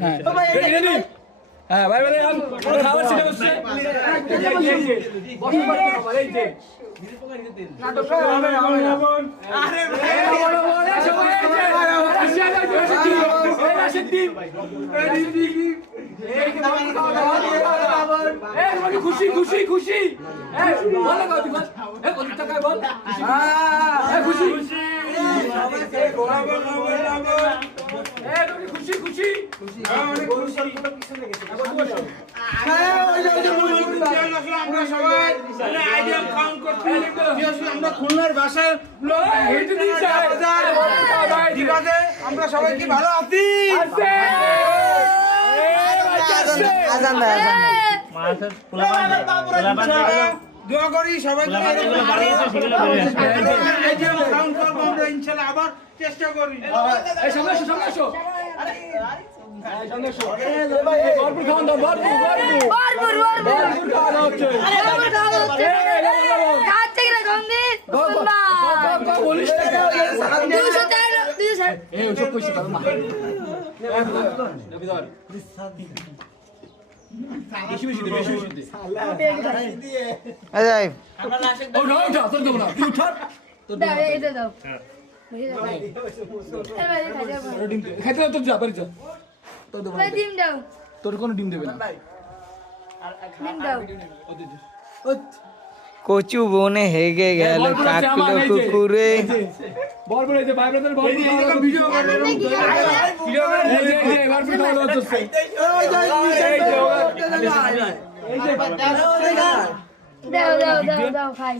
হ্যাঁ রেডি হ্যাঁ ভাই ভাই কোনো খাবার ছিল বসে বসে পড়ে খাবার এই যে নাটক হবে আরে ভাই বড় বড় সবাই আছে রাশিদ টিম খুশি খুশি খুশি বল লাগা তুই বল কত টাকা বল খুশি খুশি খুশি খুশি আমরা খুলনার ভাষায় আমরা সবাই কি ভালো আছি দোয়া করি সবাই ইনশাল্লাহ আবার চেষ্টা করি তোর কোনো ডিম দেবে না কচু বনে হেগে গেল কাকলো কুকুরে বল বল এই যে ভাই ব্রাদার বল ভিডিও করে দাও খাই